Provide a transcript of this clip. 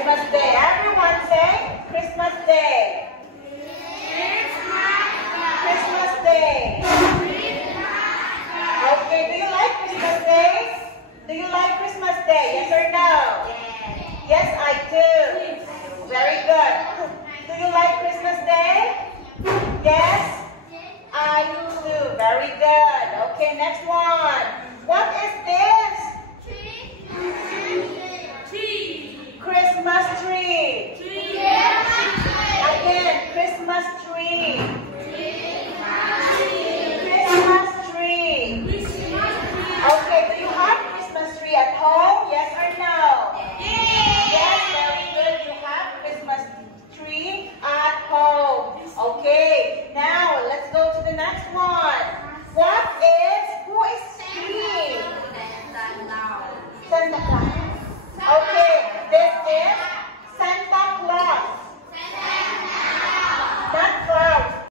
Christmas Day. Everyone say Christmas Day. Christmas Day. Okay, do you like Christmas Day? Do you like Christmas Day? Yes or no? Yes, I do. Very good. Do you like Christmas Day? Yes? I do. Very good. Okay, next one. What is this? Christmas tree. Again, Christmas tree.